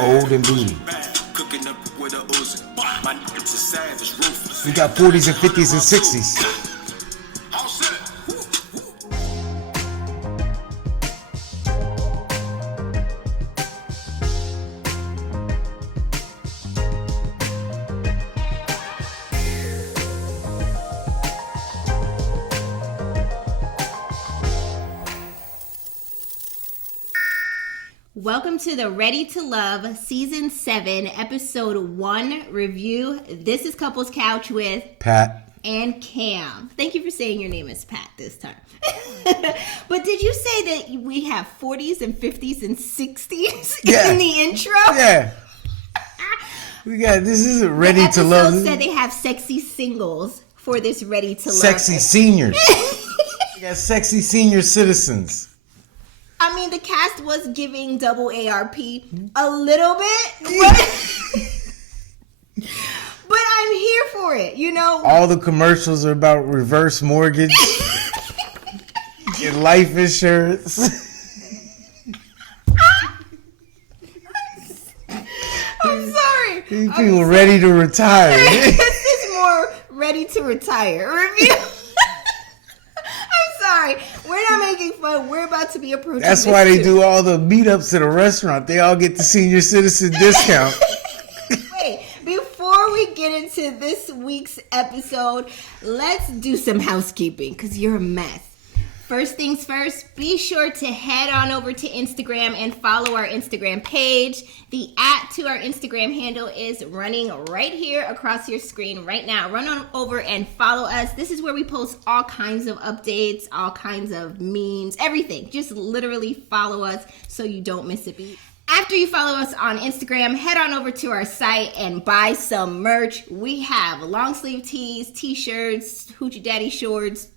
Old and Beanie. We got 40s and 50s and 60s. Welcome to the Ready to Love Season 7, Episode 1 review. This is Couples Couch with Pat and Cam. Thank you for saying your name is Pat this time. But did you say that we have 40s and 50s and 60s in the intro? Yeah. We got, this isn't Ready to Love. The episode said they have sexy singles for this Ready to Love. Sexy seniors. We got sexy senior citizens. I mean, the cast was giving double ARP a little bit, but I'm here for it, you know? All the commercials are about reverse mortgage and life insurance. I'm sorry. These people ready to retire. This is more Ready to Retire review. I'm sorry. We're not making fun. We're about to be approaching. That's why they do all the meetups at a restaurant. They all get the senior citizen discount. Wait, before we get into this week's episode, let's do some housekeeping because you're a mess. First things first, be sure to head on over to Instagram and follow our Instagram page. The @ to our Instagram handle is running right here across your screen right now. Run on over and follow us. This is where we post all kinds of updates, all kinds of memes, everything. Just literally follow us so you don't miss a beat. After you follow us on Instagram, head on over to our site and buy some merch. We have long sleeve tees, t-shirts, hoochie daddy shorts,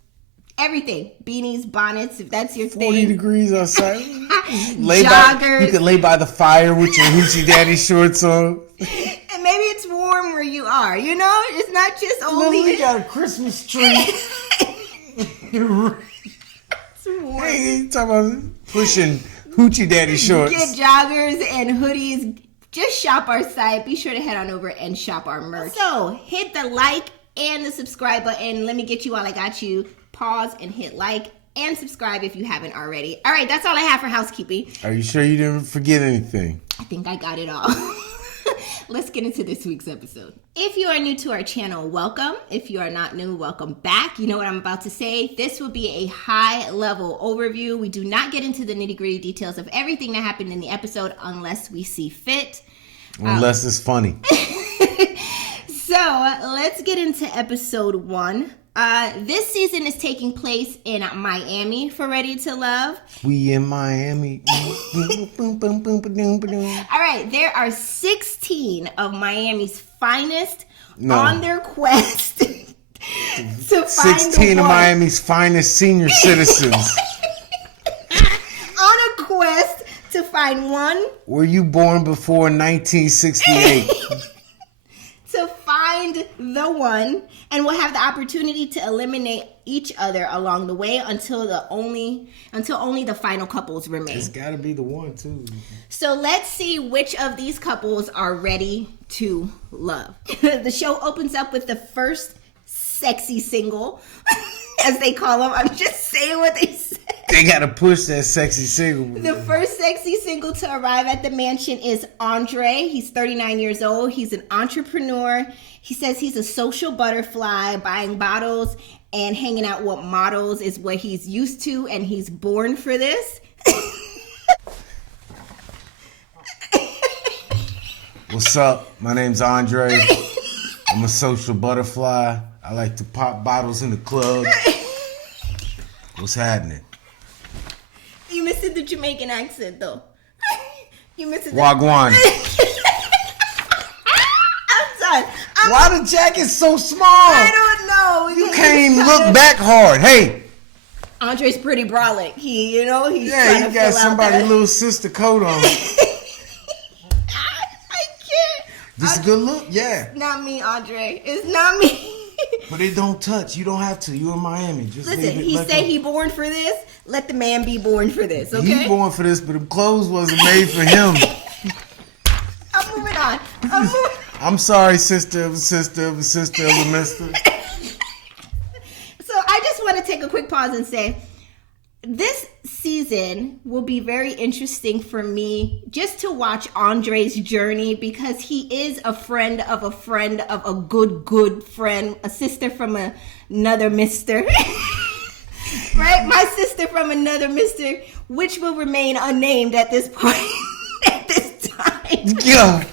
everything. Beanies, bonnets, if that's your 40 thing. degrees outside. Joggers. You can lay by the fire with your hoochie daddy shorts on. And maybe it's warm where you are, you know? It's not just only... We got a Christmas tree. It's warm. Hey, you talking about pushing hoochie daddy shorts. Get joggers and hoodies. Just shop our site. Be sure to head on over and shop our merch. So, hit the like and the subscribe button. Let me get you while I got you. Pause and hit like and subscribe if you haven't already. All right, that's all I have for housekeeping. Are you sure you didn't forget anything? I think I got it all. Let's get into this week's episode. If you are new to our channel, welcome. If you are not new, welcome back. You know what I'm about to say. This will be a high-level overview. We do not get into the nitty-gritty details of everything that happened in the episode unless we see fit. Unless it's funny. So, let's get into episode 1. This season is taking place in Miami for Ready to Love. We in Miami. All right, there are 16 of Miami's finest on their quest to find 16 of Miami's finest senior citizens. On a quest to find one. Were you born before 1968? To find the one, and we'll have the opportunity to eliminate each other along the way until only the final couples remain. It's got to be the one too. So let's see which of these couples are ready to love. The show opens up with the first sexy single, as they call them. I'm just saying what they say. They got to push that sexy single. The first sexy single to arrive at the mansion is Andre. He's 39 years old. He's an entrepreneur. He says he's a social butterfly. Buying bottles and hanging out with models is what he's used to, and he's born for this. What's up? My name's Andre. I'm a social butterfly. I like to pop bottles in the club. What's happening? You missing the Jamaican accent, though. You missing Wagwan. I'm done. Why the jacket's so small? I don't know. You can't even look back hard. Hey. Andre's pretty brolic. He's Yeah, trying to you got fill out somebody's that. little sister coat on. I can't. This a good look? Yeah. Not me, Andre. It's not me. But it don't touch. You don't have to. You in Miami. Just Listen, leave it. he said he born for this. Let the man be born for this, okay? He born for this, but the clothes wasn't made for him. on. I'm sorry, sister of a sister of a sister of a mister. So I just want to take a quick pause and say, this season will be very interesting for me just to watch Andre's journey, because he is a friend of a good friend, a sister from another mister. Right? My sister from another mister, which will remain unnamed at this point, at this time. Yeah.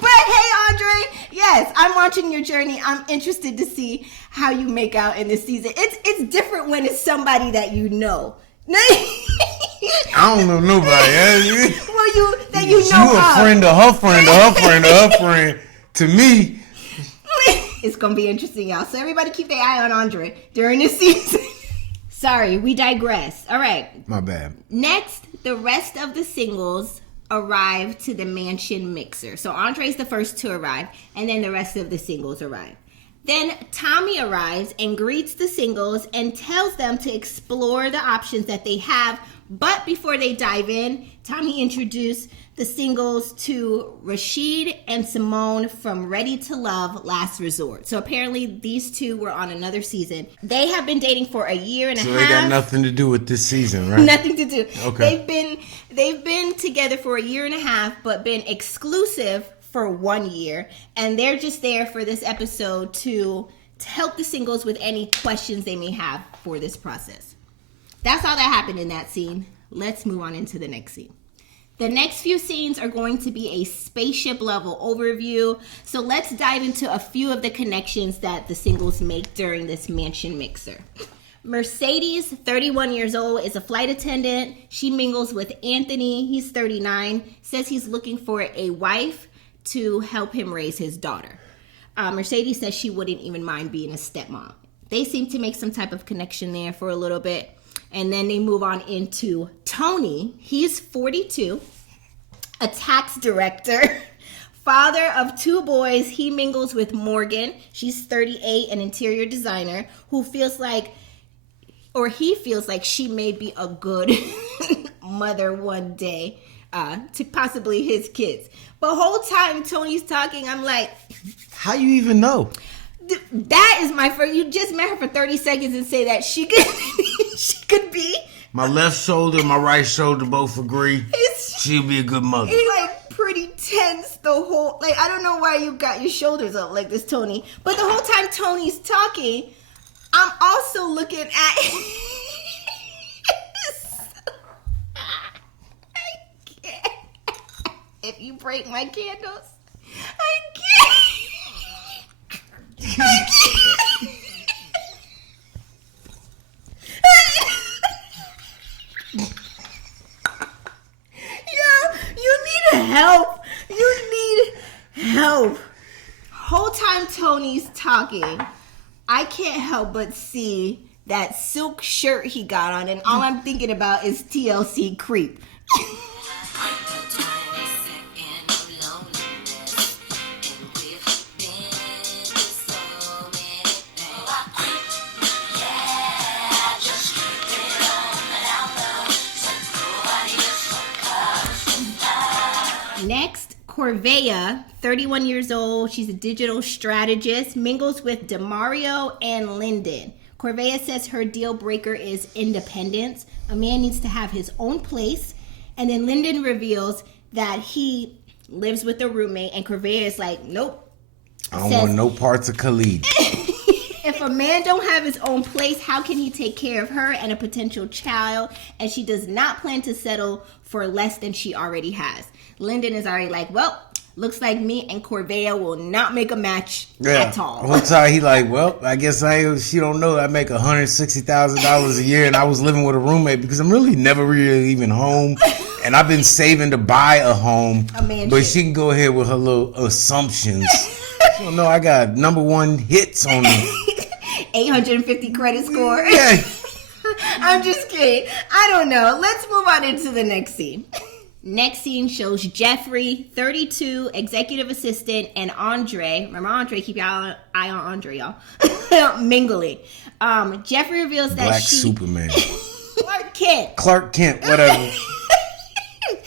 But hey, Andre, yes, I'm watching your journey. I'm interested to see how you make out in this season. It's different when it's somebody that you know. I don't know nobody. Well, you know you a friend of her friend of her friend of her friend. To me, it's gonna be interesting, y'all. So everybody keep their eye on Andre during this season. Sorry, we digress. All right. My bad. Next, the rest of the singles arrive to the mansion mixer. So Andre's the first to arrive, and then the rest of the singles arrive. Then Tommy arrives and greets the singles and tells them to explore the options that they have. But before they dive in, Tommy introduced the singles to Rashid and Simone from Ready to Love Last Resort. So apparently these two were on another season. They have been dating for a year and a half. So they got nothing to do with this season, right? Nothing to do. Okay. They've been together for a year and a half, but been exclusive for 1 year. And they're just there for this episode to help the singles with any questions they may have for this process. That's all that happened in that scene. Let's move on into the next scene. The next few scenes are going to be a spaceship level overview. So let's dive into a few of the connections that the singles make during this mansion mixer. Mercedes, 31 years old, is a flight attendant. She mingles with Anthony. He's 39. Says he's looking for a wife to help him raise his daughter. Mercedes says she wouldn't even mind being a stepmom. They seem to make some type of connection there for a little bit. And then they move on into Tony. He's 42, a tax director, father of 2 boys. He mingles with Morgan. She's 38, an interior designer who feels like she may be a good mother one day to possibly his kids. But whole time Tony's talking, I'm like, how you even know? That is my first. You just met her for 30 seconds and say that she could be. My left shoulder, my right shoulder both agree. She'll be a good mother. He's like pretty tense the whole. Like, I don't know why you got your shoulders up like this, Tony. But the whole time Tony's talking, I'm also looking at. I can't. If you break my candles, I can't. Help! You need help. Whole time Tony's talking, I can't help but see that silk shirt he got on, and all I'm thinking about is TLC Creep. Next, Corvea, 31 years old. She's a digital strategist, mingles with Demario and Lyndon. Corvea says her deal breaker is independence. A man needs to have his own place. And then Lyndon reveals that he lives with a roommate, and Corvea is like, nope. I don't want no parts of Khalid. If a man don't have his own place, how can he take care of her and a potential child? And she does not plan to settle for less than she already has. Lyndon is already like, well, looks like me and Corvea will not make a match at all. One time he like, well, I guess she don't know I make $160,000 a year, and I was living with a roommate because I'm really never really even home, and I've been saving to buy a home. But she can go ahead with her little assumptions. She don't know I got #1 hits on me. 850 credit score. Yeah. I'm just kidding. I don't know. Let's move on into the next scene. Next scene shows Jeffrey, 32, executive assistant, and Andre. Remember Andre? Keep your eye on Andre, y'all. Mingling. Jeffrey reveals that Black Superman. Clark Kent, whatever.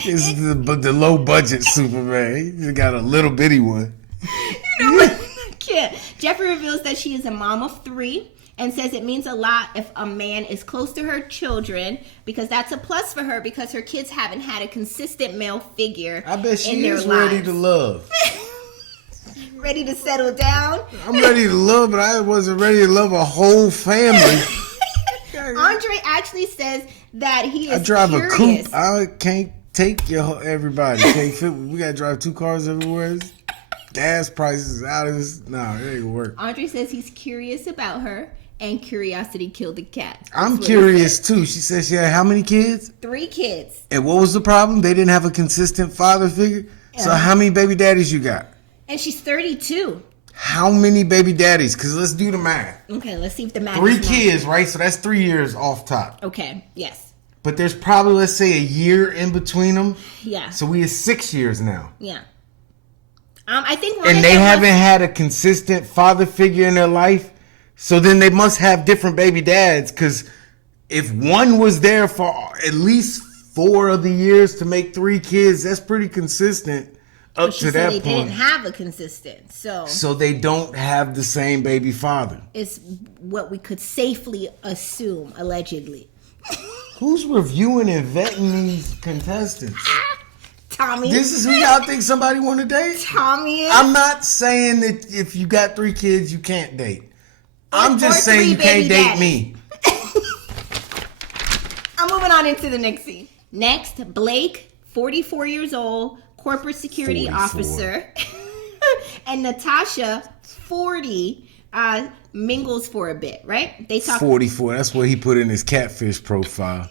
This is the low budget Superman. He just got a little bitty one. You know what? I can't. Jeffrey reveals that she is a mom of 3 and says it means a lot if a man is close to her children because that's a plus for her because her kids haven't had a consistent male figure. I bet she in their is lives. ready to love. Ready to settle down? I'm ready to love, but I wasn't ready to love a whole family. Andre actually says that he is I drive curious. a coupe. I can't take everybody. Can't fit. We gotta drive 2 cars everywhere. Gas prices out of this. No, it ain't gonna work. Andre says he's curious about her, and curiosity killed the cat. I'm curious too. She said she had how many kids? 3 kids. And what was the problem? They didn't have a consistent father figure. Yeah. So how many baby daddies you got? And she's 32. How many baby daddies? Because let's do the math. Okay, let's see if the math 3 is kids, right? So that's 3 years off top. Okay, yes. But there's probably, let's say, a year in between them. Yeah. So we have 6 years now. Yeah. I think. And they haven't had a consistent father figure in their life. So then they must have different baby dads. Because if one was there for at least 4 of the years to make 3 kids, that's pretty consistent. Up to that point, they didn't have a consistent, so they don't have the same baby father. It's what we could safely assume, allegedly. Who's reviewing and vetting these contestants? Tommy. This is who y'all think somebody want to date? Tommy. I'm not saying that if you got 3 kids, you can't date. I'm just saying you can't date me. I'm moving on into the next scene. Next, Blake, 44 years old, corporate security 44. officer, and Natasha, 40, mingles for a bit, right? They talk 44. That's what he put in his catfish profile.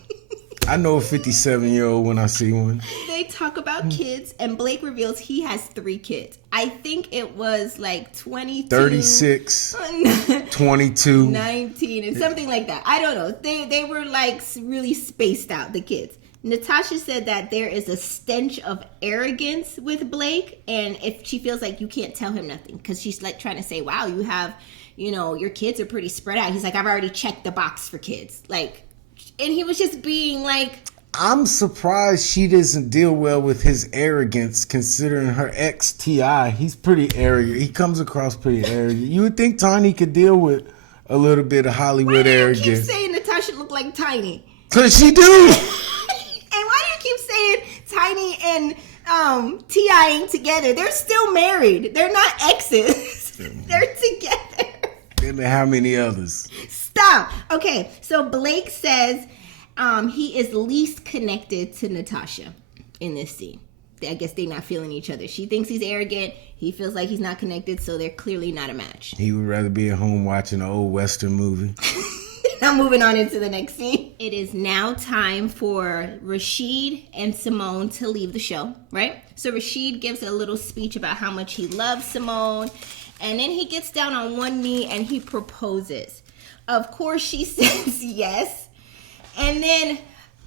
I know a 57-year-old when I see one. They talk about kids, and Blake reveals he has 3 kids. I think it was like 22, 36, 22, 19, and something like that. I don't know. They were like really spaced out, the kids. Natasha said that there is a stench of arrogance with Blake, and if she feels like you can't tell him nothing, because she's like trying to say, wow, you have, your kids are pretty spread out. He's like, I've already checked the box for kids. Like, and he was just being like, I'm surprised she doesn't deal well with his arrogance, considering her ex T.I. He's pretty arrogant. He comes across pretty arrogant. You would think Tiny could deal with a little bit of Hollywood arrogance. Why do you keep saying Natasha look like Tiny? Because she do. And why do you keep saying Tiny and T.I. ain't together? They're still married. They're not exes. They're together. And how many others? Stop. Okay, so Blake says he is least connected to Natasha in this scene. I guess they're not feeling each other. She thinks he's arrogant. He feels like he's not connected, so they're clearly not a match. He would rather be at home watching an old Western movie. Now moving on into the next scene. It is now time for Rashid and Simone to leave the show, right? So Rashid gives a little speech about how much he loves Simone, and then he gets down on one knee and he proposes. Of course, she says yes. And then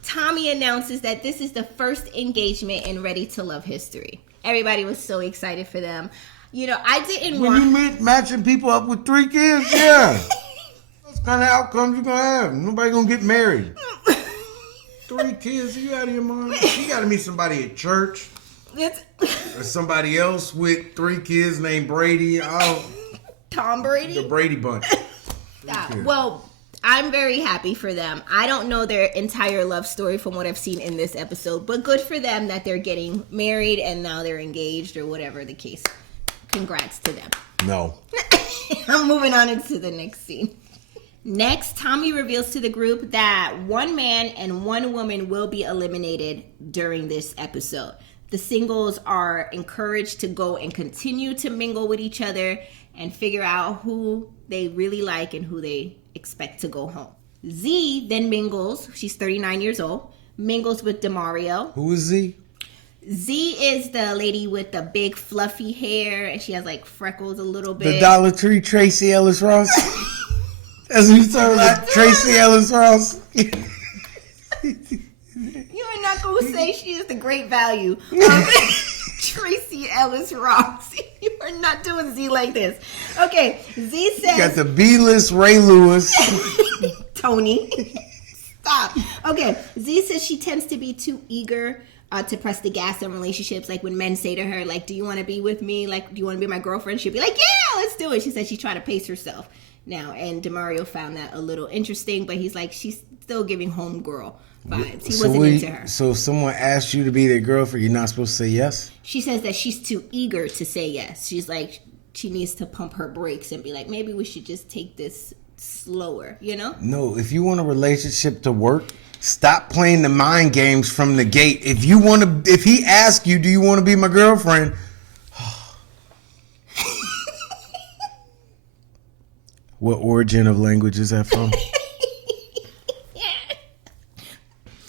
Tommy announces that this is the first engagement in Ready to Love history. Everybody was so excited for them. I didn't want... When you matching people up with 3 kids, yeah. That's kind of outcomes you're going to have. Nobody going to get married. 3 kids, you out of your mind? You got to meet somebody at church. Or somebody else with 3 kids named Brady. Tom Brady? The Brady bunch. Stop. Well, I'm very happy for them. I don't know their entire love story from what I've seen in this episode, but good for them that they're getting married and now they're engaged or whatever the case. Congrats to them. No. I'm moving on into the next scene. Next, Tommy reveals to the group that 1 man and 1 woman will be eliminated during this episode. The singles are encouraged to go and continue to mingle with each other and figure out who they really like and who they expect to go home. Z then mingles, she's 39 years old, mingles with DeMario. Who is Z? Z is the lady with the big fluffy hair and she has like freckles a little bit. The Dollar Tree Tracy Ellis Ross? That's what you talking about? Tracy Ellis Ross? You are not going to say she is the great value Tracy Ellis Ross. You are not doing Z like this. Okay, Z says... You got the B-list Ray Lewis. Tony. Stop. Okay, Z says she tends to be too eager to press the gas on relationships. Like when men say to her, like, do you want to be with me? Like, do you want to be my girlfriend? She'll be like, yeah, let's do it. She said she's trying to pace herself now. And DeMario found that a little interesting, but he's like, she's still giving homegirl vibes. He wasn't into her. So if someone asked you to be their girlfriend, you're not supposed to say yes? She says that she's too eager to say yes. She's like, she needs to pump her brakes and be like, maybe we should just take this slower, you know? No, if you want a relationship to work, stop playing the mind games from the gate. If he asks you, do you want to be my girlfriend? What origin of language is that from?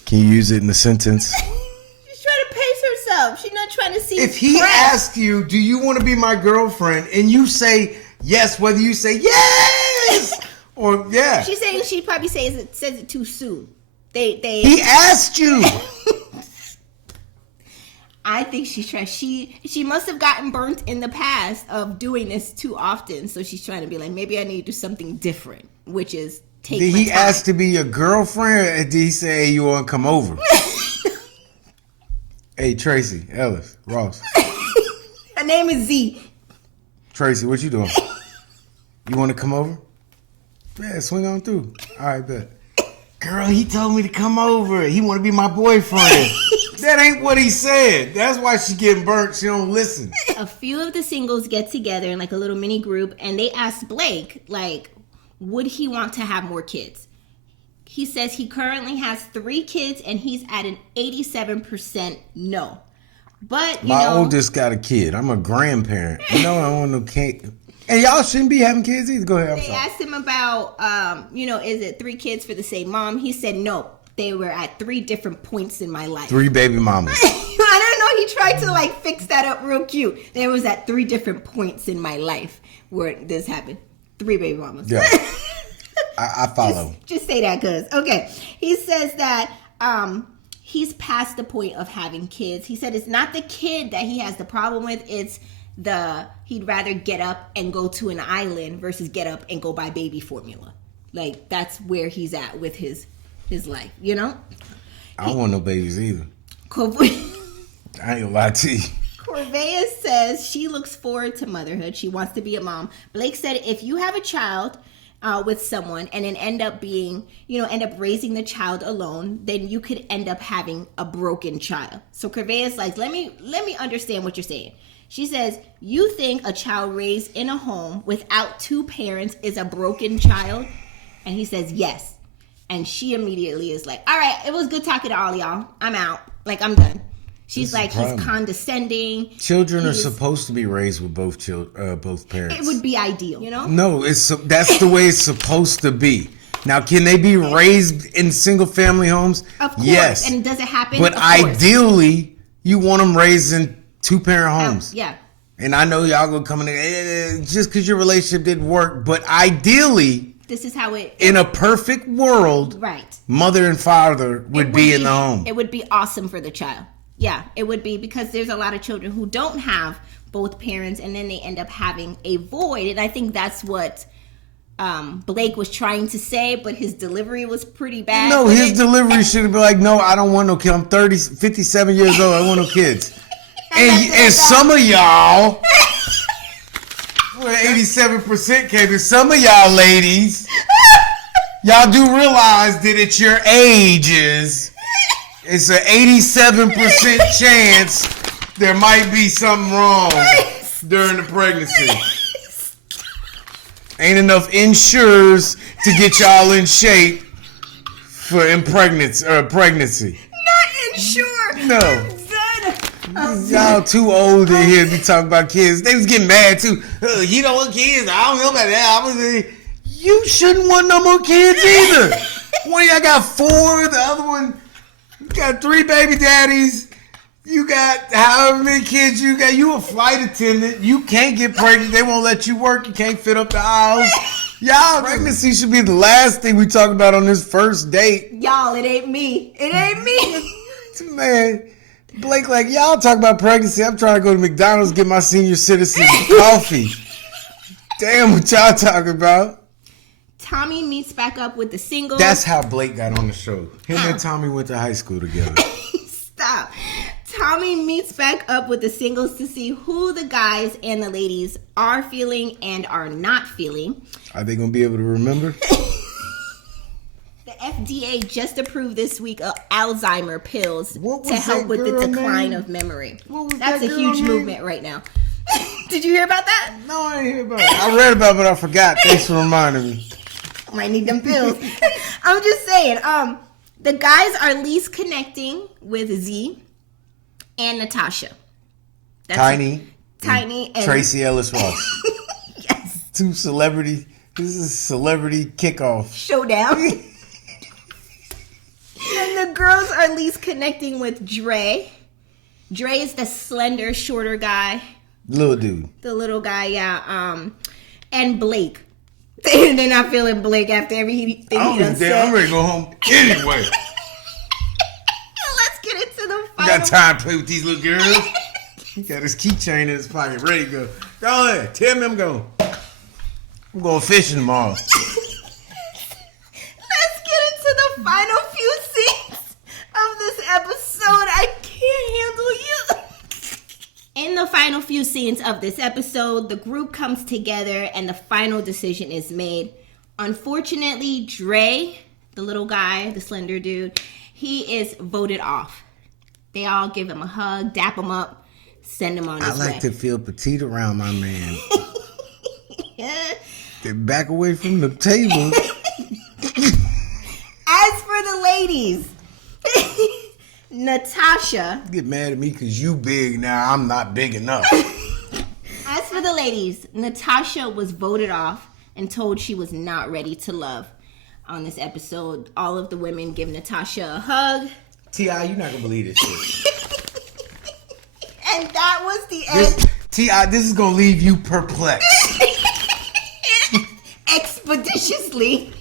Can you use it in a sentence? She's trying to pace herself. She's not trying to see. If he asks you, do you want to be my girlfriend? And you say yes, whether you say yes or yeah. She's saying she probably says it too soon. He asked you. I think she's trying. She must have gotten burnt in the past of doing this too often. So she's trying to be like, maybe I need to do something different, which is take my time. Did he ask to be your girlfriend, or did he say, hey, you want to come over? Hey, Tracy, Ellis, Ross. Her name is Z. Tracy, what you doing? You want to come over? Yeah, swing on through. All right, bet. Girl, he told me to come over. He want to be my boyfriend. That ain't what he said. That's why she's getting burnt. She don't listen. A few of the singles get together in like a little mini group, and they ask Blake, like, would he want to have more kids? He says he currently has 3 kids, and he's at an 87% no. But, my oldest got a kid. I'm a grandparent. I don't want no kid. And y'all shouldn't be having kids either. Go ahead. They asked him about, is it 3 kids for the same mom? He said no. They were at 3 different points in my life. 3 baby mamas. I don't know. He tried to like fix that up real cute. There was at 3 different points in my life where this happened. 3 baby mamas. Yeah. I follow. Just say that because, okay. He says that he's past the point of having kids. He said it's not the kid that he has the problem with. It's he'd rather get up and go to an island versus get up and go buy baby formula. Like, that's where he's at with his life, you know? I don't want no babies either. I ain't gonna lie to you. Corvea says she looks forward to motherhood. She wants to be a mom. Blake said if you have a child with someone and then end up raising the child alone, then you could end up having a broken child. So Corvea's like, let me understand what you're saying. She says, you think a child raised in a home without 2 parents is a broken child? And he says, yes. And she immediately is like, all right, it was good talking to all y'all. I'm out. Like, I'm done. She's like, he's condescending. Children are supposed to be raised with both parents. It would be ideal, you know? No, that's the way it's supposed to be. Now, can they be raised in single family homes? Of course. Yes. And does it happen? But ideally, you want them raised in 2-parent homes. Yeah. And I know y'all gonna come in just because your relationship didn't work, but ideally, this is how in a perfect world, right? Mother and father would be in the home. It would be awesome for the child. Yeah, it would be, because there's a lot of children who don't have both parents, and then they end up having a void. And I think that's what Blake was trying to say, but his delivery was pretty bad. No, his delivery should have been like, no, I don't want no kids. I'm 57 years old. I don't want no kids. and some of y'all, where 87% came in, some of y'all ladies, y'all do realize that at your ages, it's an 87% chance there might be something wrong during the pregnancy. Ain't enough insurers to get y'all in shape for pregnancy. Not insured. No. Y'all too old in here to be talking about kids. They was getting mad too. You don't want kids. I don't know about that. You shouldn't want no more kids either. One of y'all got 4. The other one got 3 baby daddies. You got however many kids you got. You a flight attendant. You can't get pregnant. They won't let you work. You can't fit up the aisles. Y'all, pregnancy should be the last thing we talk about on this first date. Y'all, it ain't me. It ain't me. Man. Blake, like, y'all talk about pregnancy. I'm trying to go to McDonald's, get my senior citizen coffee. Damn, what y'all talking about? Tommy meets back up with the singles. That's how Blake got on the show. Him and Tommy went to high school together. Stop. Tommy meets back up with the singles to see who the guys and the ladies are feeling and are not feeling. Are they going to be able to remember? The FDA just approved this week Alzheimer pills to help with the decline of memory. That's a huge movement right now. Did you hear about that? No, I didn't hear about it. I read about it, but I forgot. Thanks for reminding me. Might need them pills. I'm just saying. The guys are least connecting with Z and Natasha. Tiny and Tracy Ellis Ross. Yes. This is celebrity kickoff. Showdown. And the girls are least connecting with Dre. Dre is the slender, shorter guy. Little dude. The little guy, yeah. And Blake. They're not feeling Blake after everything he done said. I'm ready to go home anyway. Let's get into the final. You got time to play with these little girls? He got his keychain in his pocket, ready to go. Go ahead, tell me I'm going. I'm going fishing tomorrow. Let's get into the final few scenes of this episode. I can't handle you. In the final few scenes of this episode, the group comes together and the final decision is made. Unfortunately, Dre, the little guy, the slender dude, he is voted off. They all give him a hug, dap him up, send him on his way. I like to feel petite around my man. Get back away from the table. As for the ladies, Natasha. Get mad at me because you big now. I'm not big enough. As for the ladies, Natasha was voted off and told she was not ready to love. On this episode, all of the women give Natasha a hug. T.I., you're not going to believe this shit. And that was the end. T.I., this is going to leave you perplexed. Expeditiously.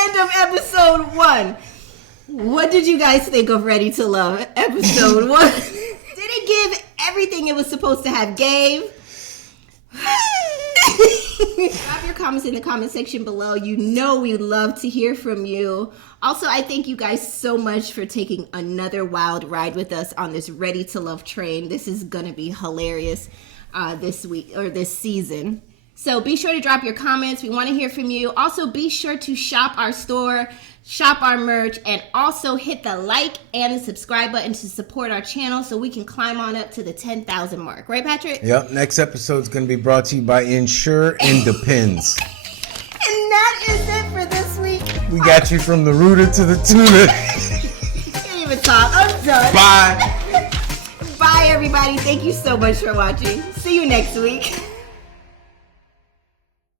End of episode 1. What did you guys think of Ready to Love episode 1? Did it give everything it was supposed to have gave? Drop your comments in the comment section below. You know we love to hear from you. Also, I thank you guys so much for taking another wild ride with us on this Ready to Love train. This is gonna be hilarious this week or this season. So be sure to drop your comments. We want to hear from you. Also, be sure to shop our store, shop our merch, and also hit the like and the subscribe button to support our channel so we can climb on up to the 10,000 mark. Right, Patrick? Yep. Next episode is going to be brought to you by Insure and Depends. And that is it for this week. We got you from the rooter to the tutor. Can't even talk. I'm done. Bye. Bye, everybody. Thank you so much for watching. See you next week.